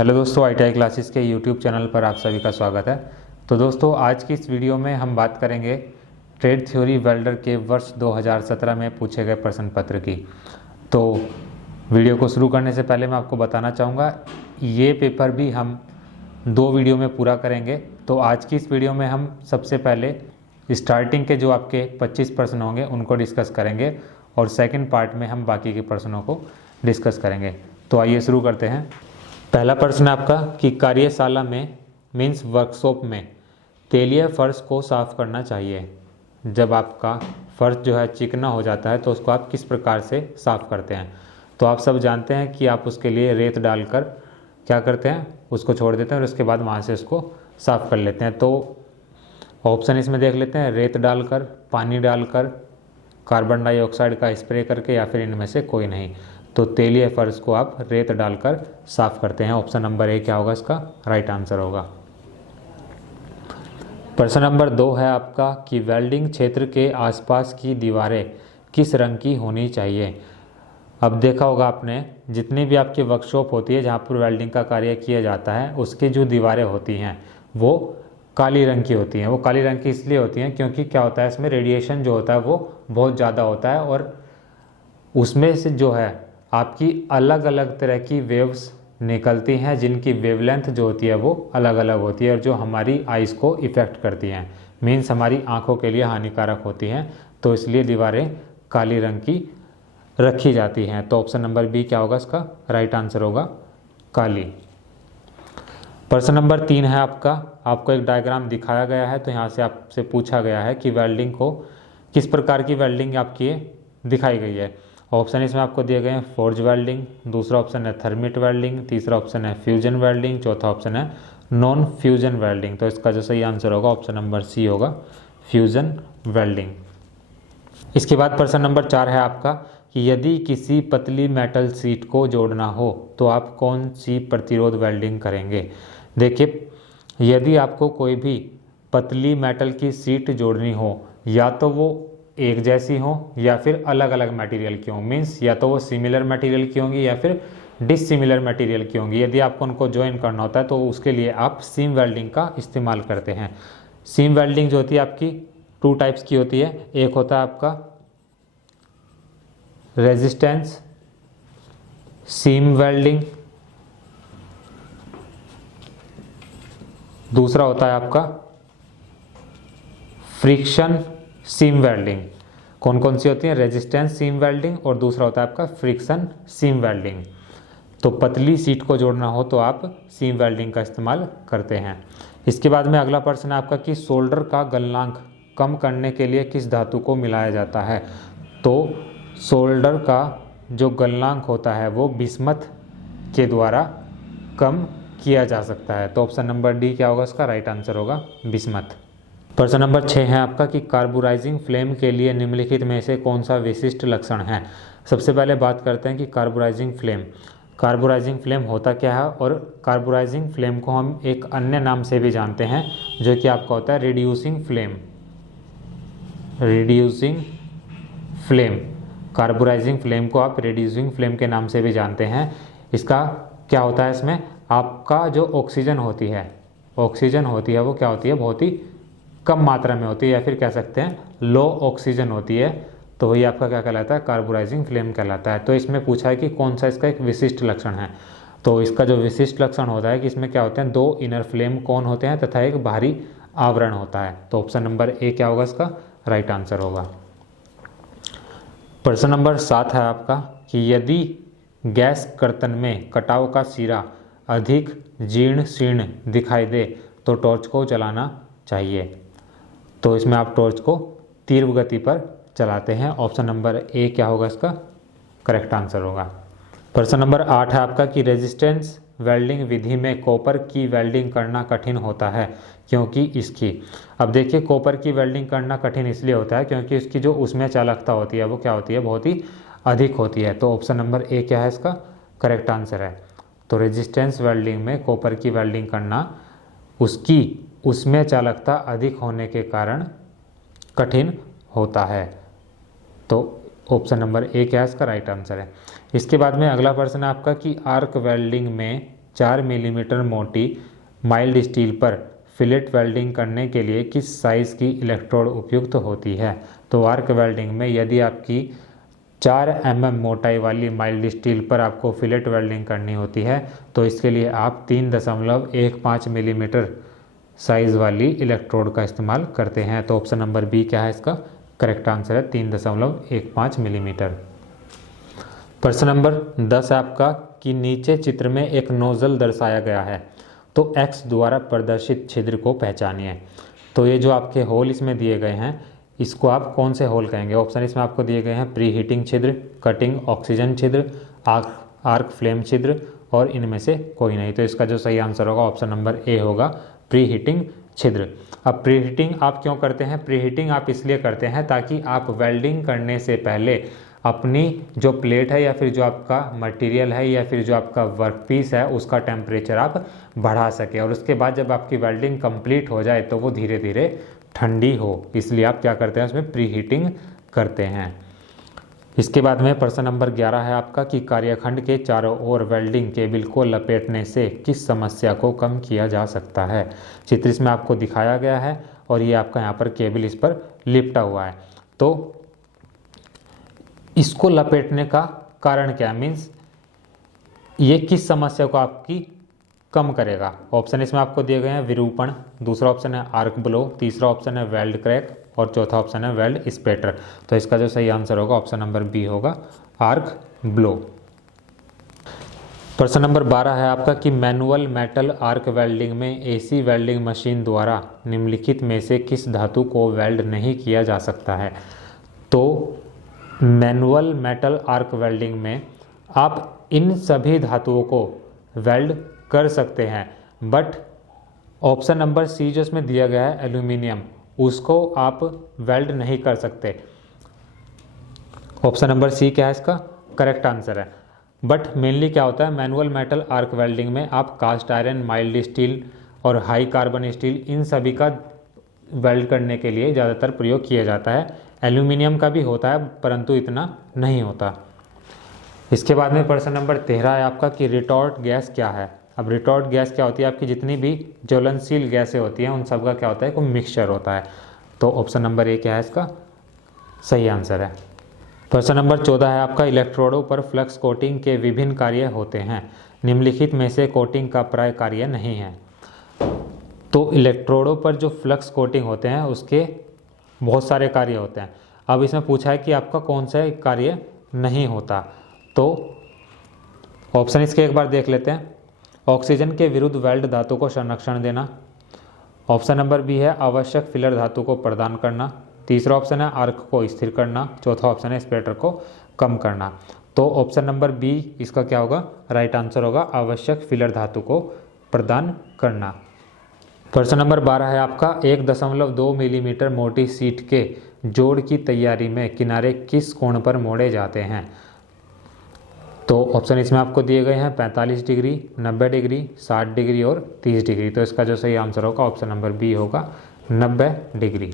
Hello दोस्तों, ITI classes के YouTube channel पर आप सभी का स्वागत है। तो दोस्तों, आज की इस वीडियो में हम बात करेंगे ट्रेड थ्योरी वेल्डर के वर्ष 2017 में पूछे गए प्रश्न पत्र की। तो वीडियो को शुरू करने से पहले मैं आपको बताना चाहूँगा, ये पेपर भी हम 2 वीडियो में पूरा करेंगे। तो आज की इस वीडियो में हम सबसे पहले स्टार्टिंग के जो आपके 25 प्रश्न होंगे उनको डिस्कस करेंगे और सेकंड पार्ट में हम बाकी के प्रश्नों को डिस्कस करेंगे। तो आइए शुरू करते हैं। पहला प्रश्न आपका कि कार्यशाला में मीन्स वर्कशॉप में तेलीय फर्श को साफ़ करना चाहिए। जब आपका फर्श जो है चिकना हो जाता है तो उसको आप किस प्रकार से साफ़ करते हैं। तो आप सब जानते हैं कि आप उसके लिए रेत डालकर क्या करते हैं, उसको छोड़ देते हैं और उसके बाद वहाँ से उसको साफ़ कर लेते हैं। तो ऑप्शन इसमें देख लेते हैं, रेत डालकर, पानी डालकर, कार्बन डाइऑक्साइड का स्प्रे करके, या फिर इनमें से कोई नहीं। तो तेलीय फर्श को आप रेत डालकर साफ करते हैं। ऑप्शन नंबर ए क्या होगा, इसका राइट आंसर होगा। प्रश्न नंबर 2 है आपका कि वेल्डिंग क्षेत्र के आसपास की दीवारें किस रंग की होनी चाहिए। अब देखा होगा आपने, जितनी भी आपकी वर्कशॉप होती है जहाँ पर वेल्डिंग का कार्य किया जाता है, उसकी जो दीवारें होती हैं वो काली रंग की होती हैं। वो काली रंग की इसलिए होती हैं क्योंकि क्या होता है, इसमें रेडिएशन जो होता है वो बहुत ज़्यादा होता है और उसमें से जो है आपकी अलग अलग तरह की वेव्स निकलती हैं, जिनकी वेवलेंथ जो होती है वो अलग अलग होती है और जो हमारी आइज़ को इफ़ेक्ट करती हैं, मीन्स हमारी आंखों के लिए हानिकारक होती हैं। तो इसलिए दीवारें काली रंग की रखी जाती हैं। तो ऑप्शन नंबर बी क्या होगा, इसका राइट आंसर होगा काली। प्रश्न नंबर 3 है आपको एक डायग्राम दिखाया गया है। तो यहाँ से आपसे पूछा गया है कि वेल्डिंग को किस प्रकार की वेल्डिंग आपकी दिखाई गई है। ऑप्शन इसमें आपको दिए गए हैं, फोर्ज वेल्डिंग, दूसरा ऑप्शन है थर्मिट वेल्डिंग, तीसरा ऑप्शन है फ्यूजन वेल्डिंग, चौथा ऑप्शन है नॉन फ्यूजन वेल्डिंग। तो इसका जो सही आंसर होगा ऑप्शन नंबर सी होगा, फ्यूजन वेल्डिंग। इसके बाद प्रश्न नंबर 4 है आपका कि यदि किसी पतली मेटल सीट को जोड़ना हो तो आप कौन सी प्रतिरोध वेल्डिंग करेंगे। देखिए, यदि आपको कोई भी पतली मेटल की सीट जोड़नी हो, या तो वो एक जैसी हो या फिर अलग अलग मटेरियल की हो, मीन्स या तो वो सिमिलर मटेरियल की होंगी या फिर डिसिमिलर मटेरियल की होंगी। यदि आपको उनको ज्वाइन करना होता है तो उसके लिए आप सीम वेल्डिंग का इस्तेमाल करते हैं। सीम वेल्डिंग जो होती है आपकी 2 टाइप्स की होती है। एक होता है आपका रेजिस्टेंस सीम वेल्डिंग, दूसरा होता है आपका फ्रिक्शन सीम वेल्डिंग। कौन कौन सी होती है, रेजिस्टेंस सीम वेल्डिंग और दूसरा होता है आपका फ्रिक्शन सीम वेल्डिंग। तो पतली सीट को जोड़ना हो तो आप सीम वेल्डिंग का इस्तेमाल करते हैं। इसके बाद में अगला प्रश्न है आपका कि सोल्डर का गलनांक कम करने के लिए किस धातु को मिलाया जाता है। तो सोल्डर का जो गलनांक होता है वो बिस्मथ के द्वारा कम किया जा सकता है। तो ऑप्शन नंबर डी क्या होगा, इसका राइट आंसर होगा बिस्मथ। प्रश्न नंबर 6 है आपका कि कार्बुराइजिंग फ्लेम के लिए निम्नलिखित में से कौन सा विशिष्ट लक्षण है। सबसे पहले बात करते हैं कि कार्बुराइजिंग फ्लेम होता क्या है। और कार्बुराइजिंग फ्लेम को हम एक अन्य नाम से भी जानते हैं, जो कि आपका होता है रिड्यूसिंग फ्लेम। कार्बुराइजिंग फ्लेम को आप रिड्यूसिंग फ्लेम के नाम से भी जानते हैं। इसका क्या होता है, इसमें आपका जो ऑक्सीजन होती है वो क्या होती है, बहुत ही कम मात्रा में होती है, या फिर कह सकते हैं लो ऑक्सीजन होती है। तो वही आपका क्या कहलाता है, कार्बुराइजिंग फ्लेम कहलाता है। तो इसमें पूछा है कि कौन सा इसका एक विशिष्ट लक्षण है। तो इसका जो विशिष्ट लक्षण होता है कि इसमें क्या होते हैं, 2 इनर फ्लेम कोन होते हैं तथा एक बाहरी आवरण होता है। तो ऑप्शन नंबर ए क्या होगा, इसका राइट आंसर होगा। प्रश्न नंबर 7 है आपका कि यदि गैस कर्तन में कटाव का सिरा अधिक जीर्ण शीर्ण दिखाई दे तो टॉर्च को जलाना चाहिए। तो इसमें आप टॉर्च को तीव्र गति पर चलाते हैं। ऑप्शन नंबर ए क्या होगा, इसका करेक्ट आंसर होगा। प्रश्न नंबर 8 है आपका कि रेजिस्टेंस वेल्डिंग विधि में कॉपर की वेल्डिंग करना कठिन होता है क्योंकि इसकी। अब देखिए, कॉपर की वेल्डिंग करना कठिन इसलिए होता है क्योंकि इसकी जो उसमें चालकता होती है वो क्या होती है, बहुत ही अधिक होती है। तो ऑप्शन नंबर ए क्या है, इसका करेक्ट आंसर है। तो रेजिस्टेंस वेल्डिंग में कॉपर की वेल्डिंग करना उसमें चालकता अधिक होने के कारण कठिन होता है। तो ऑप्शन नंबर ए क्या है, इसका राइट आंसर है। इसके बाद में अगला प्रश्न है आपका कि आर्क वेल्डिंग में 4 मिलीमीटर मोटी माइल्ड स्टील पर फिलेट वेल्डिंग करने के लिए किस साइज़ की इलेक्ट्रोड उपयुक्त होती है। तो आर्क वेल्डिंग में यदि आपकी 4 mm मोटाई वाली माइल्ड स्टील पर आपको फिलेट वेल्डिंग करनी होती है तो इसके लिए आप 3.15 मिलीमीटर साइज़ वाली इलेक्ट्रोड का इस्तेमाल करते हैं। तो ऑप्शन नंबर बी क्या है इसका करेक्ट आंसर है 3.15 मिलीमीटर। प्रश्न नंबर 10 है आपका कि नीचे चित्र में एक नोजल दर्शाया गया है तो एक्स द्वारा प्रदर्शित छिद्र को पहचानिए। तो ये जो आपके होल इसमें दिए गए हैं इसको आप कौन से होल कहेंगे। ऑप्शन इसमें आपको दिए गए हैं प्री हीटिंग छिद्र, कटिंग ऑक्सीजन छिद्र, आर्क फ्लेम छिद्र और इनमें से कोई नहीं। तो इसका जो सही आंसर होगा ऑप्शन नंबर ए होगा प्री हीटिंग छिद्र। अब प्री हीटिंग आप क्यों करते हैं। प्री हीटिंग आप इसलिए करते हैं ताकि आप वेल्डिंग करने से पहले अपनी जो प्लेट है या फिर जो आपका मटेरियल है या फिर जो आपका वर्कपीस है उसका टेम्परेचर आप बढ़ा सके और उसके बाद जब आपकी वेल्डिंग कंप्लीट हो जाए तो वो धीरे धीरे ठंडी हो, इसलिए आप क्या करते हैं उसमें प्री हीटिंग करते हैं। इसके बाद में प्रश्न नंबर 11 है आपका कि कार्यखंड के चारों ओर वेल्डिंग केबल को लपेटने से किस समस्या को कम किया जा सकता है। चित्र इसमें आपको दिखाया गया है और ये आपका यहाँ पर केबल इस पर लिपटा हुआ है। तो इसको लपेटने का कारण क्या मीन्स ये किस समस्या को आपकी कम करेगा। ऑप्शन इसमें आपको दिए गए हैं विरूपण, दूसरा ऑप्शन है आर्क ब्लो, तीसरा ऑप्शन है वेल्ड क्रैक और चौथा ऑप्शन है वेल्ड स्पेटर। तो इसका जो सही आंसर होगा ऑप्शन नंबर बी होगा आर्क ब्लो। प्रश्न नंबर 12 है आपका कि मैनुअल मेटल आर्क वेल्डिंग में एसी वेल्डिंग मशीन द्वारा निम्नलिखित में से किस धातु को वेल्ड नहीं किया जा सकता है। तो मैनुअल मेटल आर्क वेल्डिंग में आप इन सभी धातुओं को वेल्ड कर सकते हैं बट ऑप्शन नंबर सी जो इसमें दिया गया है एल्यूमिनियम उसको आप वेल्ड नहीं कर सकते। ऑप्शन नंबर सी क्या है इसका करेक्ट आंसर है। बट मेनली क्या होता है मैनुअल मेटल आर्क वेल्डिंग में आप कास्ट आयरन, माइल्ड स्टील और हाई कार्बन स्टील इन सभी का वेल्ड करने के लिए ज़्यादातर प्रयोग किया जाता है। एल्यूमिनियम का भी होता है परंतु इतना नहीं होता। इसके बाद में प्रश्न नंबर 13 है आपका कि रिटॉर्ट गैस क्या है। अब रिटॉर्ट गैस क्या होती है आपकी जितनी भी ज्वलनशील गैसें होती हैं उन सब का क्या होता है कोई मिक्सचर होता है। तो ऑप्शन नंबर ए क्या है इसका सही आंसर है। प्रश्न नंबर 14 है आपका इलेक्ट्रोडों पर फ्लक्स कोटिंग के विभिन्न कार्य होते हैं, निम्नलिखित में से कोटिंग का प्राय कार्य नहीं है। तो इलेक्ट्रोडों पर जो फ्लक्स कोटिंग होते हैं उसके बहुत सारे कार्य होते हैं। अब इसमें पूछा है कि आपका कौन सा कार्य नहीं होता। तो ऑप्शन इसके एक बार देख लेते हैं। ऑक्सीजन के विरुद्ध वेल्ड धातु को संरक्षण देना, ऑप्शन नंबर बी है आवश्यक फिलर धातु को प्रदान करना, तीसरा ऑप्शन है आर्क को स्थिर करना, चौथा ऑप्शन है स्पेटर को कम करना। तो ऑप्शन नंबर बी इसका क्या होगा राइट आंसर होगा आवश्यक फिलर धातु को प्रदान करना। प्रश्न नंबर 12 है आपका 1.2 मिलीमीटर मोटी सीट के जोड़ की तैयारी में किनारे किस कोण पर मोड़े जाते हैं। तो ऑप्शन इसमें आपको दिए गए हैं 45 डिग्री, 90 डिग्री, 60 डिग्री और 30 डिग्री। तो इसका जो सही आंसर होगा ऑप्शन नंबर बी होगा 90 डिग्री।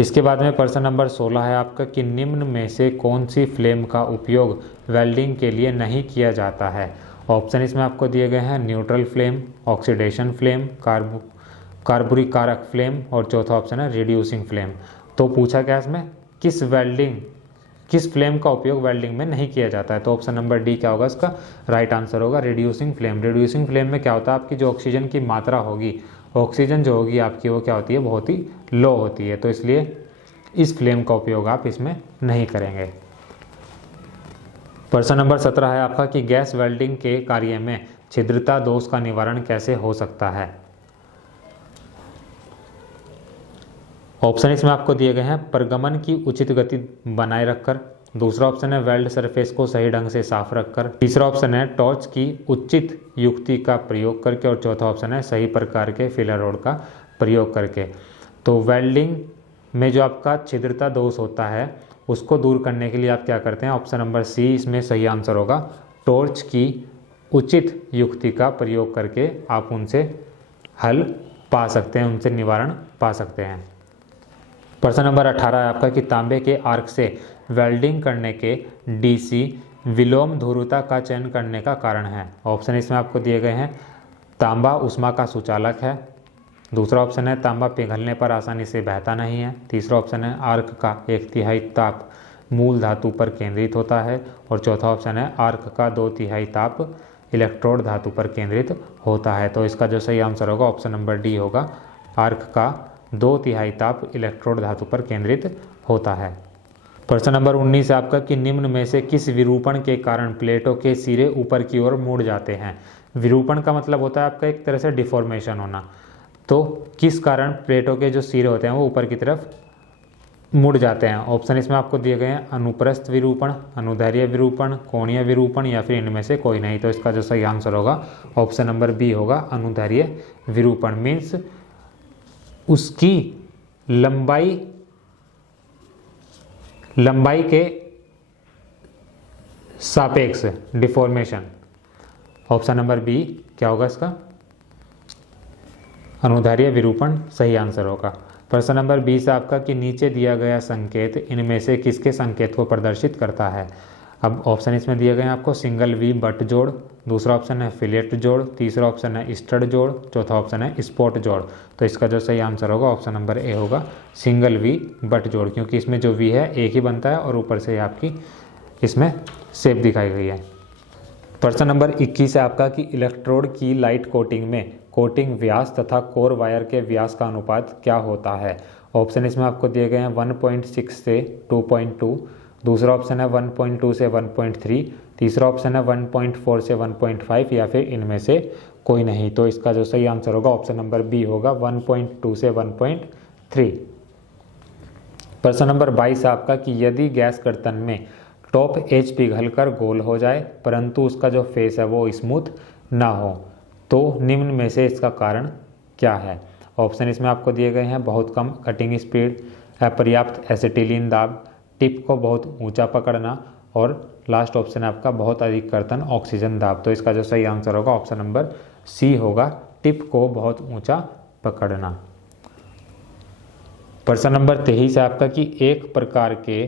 इसके बाद में प्रश्न नंबर 16 है आपका कि निम्न में से कौन सी फ्लेम का उपयोग वेल्डिंग के लिए नहीं किया जाता है। ऑप्शन इसमें आपको दिए गए हैं न्यूट्रल फ्लेम, ऑक्सीडेशन फ्लेम, कार्बुरीकारक फ्लेम और चौथा ऑप्शन है रिड्यूसिंग फ्लेम। तो पूछा क्या इसमें किस फ्लेम का उपयोग वेल्डिंग में नहीं किया जाता है। तो ऑप्शन नंबर डी क्या होगा इसका राइट आंसर होगा रिड्यूसिंग फ्लेम। रिड्यूसिंग फ्लेम में क्या होता है आपकी जो ऑक्सीजन की मात्रा होगी, ऑक्सीजन जो होगी आपकी वो क्या होती है बहुत ही लो होती है। तो इसलिए इस फ्लेम का उपयोग आप इसमें नहीं करेंगे। प्रश्न नंबर 17 है आपका कि गैस वेल्डिंग के कार्य में छिद्रता दोष का निवारण कैसे हो सकता है। ऑप्शन इसमें आपको दिए गए हैं प्रगमन की उचित गति बनाए रखकर, दूसरा ऑप्शन है वेल्ड सरफेस को सही ढंग से साफ रखकर, तीसरा ऑप्शन है टॉर्च की उचित युक्ति का प्रयोग करके और चौथा ऑप्शन है सही प्रकार के फिलर रोड का प्रयोग करके। तो वेल्डिंग में जो आपका छिद्रता दोष होता है उसको दूर करने के लिए आप क्या करते हैं ऑप्शन नंबर सी इसमें सही आंसर होगा टॉर्च की उचित युक्ति का प्रयोग करके आप उनसे हल पा सकते हैं, उनसे निवारण पा सकते हैं। प्रश्न नंबर 18 है आपका कि तांबे के आर्क से वेल्डिंग करने के डीसी विलोम ध्रुवता का चयन करने का कारण है? ऑप्शन इसमें आपको दिए गए हैं। तांबा ऊष्मा का सुचालक है। दूसरा ऑप्शन है तांबा पिघलने पर आसानी से बहता नहीं है। तीसरा ऑप्शन है आर्क का 1/3 ताप मूल धातु पर केंद्रित होता है। और चौथा ऑप्शन है आर्क का 2/3 ताप इलेक्ट्रोड धातु पर केंद्रित होता है। तो इसका जो सही आंसर होगा ऑप्शन नंबर डी होगा। आर्क का 2/3 ताप इलेक्ट्रोड धातु पर केंद्रित होता है। प्रश्न नंबर 19 है आपका कि निम्न में से किस विरूपण के कारण प्लेटों के सिरे ऊपर की ओर मुड़ जाते हैं? विरूपण का मतलब होता है आपका एक तरह से डिफॉर्मेशन होना। तो किस कारण प्लेटों के जो सिरे होते हैं वो ऊपर की तरफ मुड़ जाते हैं? ऑप्शन इसमें आपको दिए गए हैं अनुप्रस्थ विरूपण, अनुदैर्ध्य विरूपण, कोणीय विरूपण या फिर इनमें से कोई नहीं। तो इसका जो सही आंसर होगा ऑप्शन नंबर बी होगा अनुदैर्ध्य विरूपण। मीन्स उसकी लंबाई के सापेक्ष डिफॉर्मेशन। ऑप्शन नंबर बी क्या होगा इसका? अनुदैर्ध्य विरूपण सही आंसर होगा। प्रश्न नंबर 20 आपका कि नीचे दिया गया संकेत इनमें से किसके संकेत को प्रदर्शित करता है? अब ऑप्शन इसमें दिए गए हैं आपको सिंगल वी बट जोड़, दूसरा ऑप्शन है फिलेट जोड़, तीसरा ऑप्शन है स्टड जोड़, चौथा ऑप्शन है स्पॉट जोड़। तो इसका जो सही आंसर होगा ऑप्शन नंबर ए होगा सिंगल वी बट जोड़, क्योंकि इसमें जो वी है एक ही बनता है और ऊपर से आपकी इसमें शेप दिखाई गई है। प्रश्न नंबर 21 है आपका कि इलेक्ट्रोड की लाइट कोटिंग में कोटिंग व्यास तथा कोर वायर के व्यास का अनुपात क्या होता है? ऑप्शन इसमें आपको दिए गए हैं 1.6 से 2.2, दूसरा ऑप्शन है 1.2 से 1.3, तीसरा ऑप्शन है 1.4 से 1.5 या फिर इनमें से कोई नहीं। तो इसका जो सही आंसर होगा ऑप्शन नंबर बी होगा 1.2 से 1.3। प्रश्न नंबर 22 आपका कि यदि गैस कर्तन में टॉप एज पिघलकर गोल हो जाए परंतु उसका जो फेस है वो स्मूथ ना हो तो निम्न में से इसका कारण क्या है? ऑप्शन इसमें आपको दिए गए हैं बहुत कम कटिंग स्पीड, अपर्याप्त एसिटिलीन दाब, टिप को बहुत ऊंचा पकड़ना और लास्ट ऑप्शन है आपका बहुत अधिक कर्तन ऑक्सीजन दाब। तो इसका जो सही आंसर होगा ऑप्शन नंबर सी होगा टिप को बहुत ऊंचा पकड़ना। प्रश्न नंबर 23 है आपका कि एक प्रकार के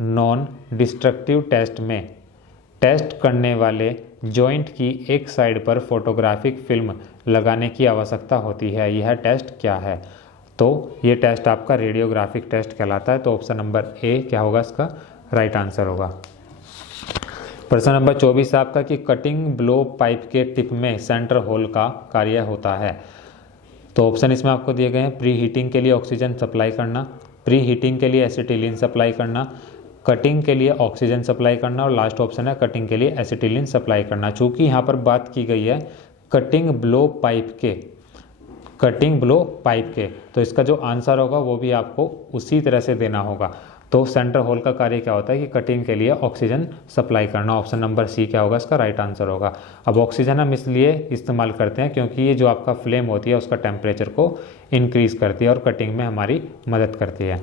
नॉन डिस्ट्रक्टिव टेस्ट में टेस्ट करने वाले जॉइंट की एक साइड पर फोटोग्राफिक फिल्म लगाने की आवश्यकता होती है, यह टेस्ट क्या है? तो ये टेस्ट आपका रेडियोग्राफिक टेस्ट कहलाता है। तो ऑप्शन नंबर ए क्या होगा इसका राइट आंसर होगा। प्रश्न नंबर 24 आपका कि कटिंग ब्लो पाइप के टिप में सेंटर होल का कार्य होता है। तो ऑप्शन इसमें आपको दिए गए हैं प्री हीटिंग के लिए ऑक्सीजन सप्लाई करना, प्री हीटिंग के लिए एसिटिलीन सप्लाई करना, कटिंग के लिए ऑक्सीजन सप्लाई करना और लास्ट ऑप्शन है कटिंग के लिए एसिटिलीन सप्लाई करना। चूँकि यहाँ पर बात की गई है कटिंग ब्लो पाइप के, तो इसका जो आंसर होगा वो भी आपको उसी तरह से देना होगा। तो सेंटर होल का कार्य क्या होता है कि कटिंग के लिए ऑक्सीजन सप्लाई करना। ऑप्शन नंबर सी क्या होगा इसका राइट आंसर होगा। अब ऑक्सीजन हम इसलिए इस्तेमाल करते हैं क्योंकि ये जो आपका फ्लेम होती है उसका टेम्परेचर को इंक्रीज़ करती है और कटिंग में हमारी मदद करती है।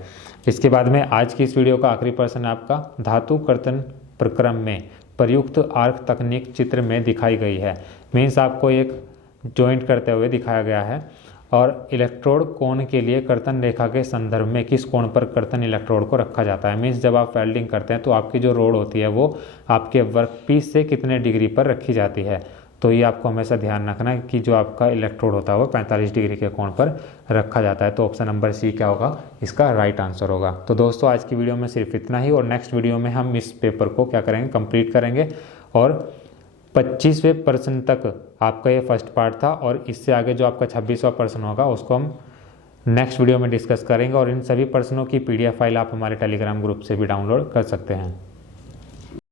इसके बाद में आज की इस वीडियो का आखिरी प्रश्न आपका धातु कर्तन प्रक्रम में प्रयुक्त आर्क तकनीक चित्र में दिखाई गई है। मीन्स आपको एक जॉइंट करते हुए दिखाया गया है और इलेक्ट्रोड कोण के लिए कर्तन रेखा के संदर्भ में किस कोण पर कर्तन इलेक्ट्रोड को रखा जाता है। मीन्स जब आप वेल्डिंग करते हैं तो आपकी जो रोड होती है वो आपके वर्कपीस से कितने डिग्री पर रखी जाती है। तो ये आपको हमेशा ध्यान रखना है कि जो आपका इलेक्ट्रोड होता है वो 45 डिग्री के कोण पर रखा जाता है। तो ऑप्शन नंबर सी क्या होगा इसका राइट आंसर होगा। तो दोस्तों आज की वीडियो में सिर्फ इतना ही और नेक्स्ट वीडियो में हम इस पेपर को क्या करेंगे कंप्लीट करेंगे और 25वें प्रश्न तक आपका ये फर्स्ट पार्ट था और इससे आगे जो आपका 26वां प्रश्न होगा उसको हम नेक्स्ट वीडियो में डिस्कस करेंगे और इन सभी प्रश्नों की PDF फाइल आप हमारे टेलीग्राम ग्रुप से भी डाउनलोड कर सकते हैं।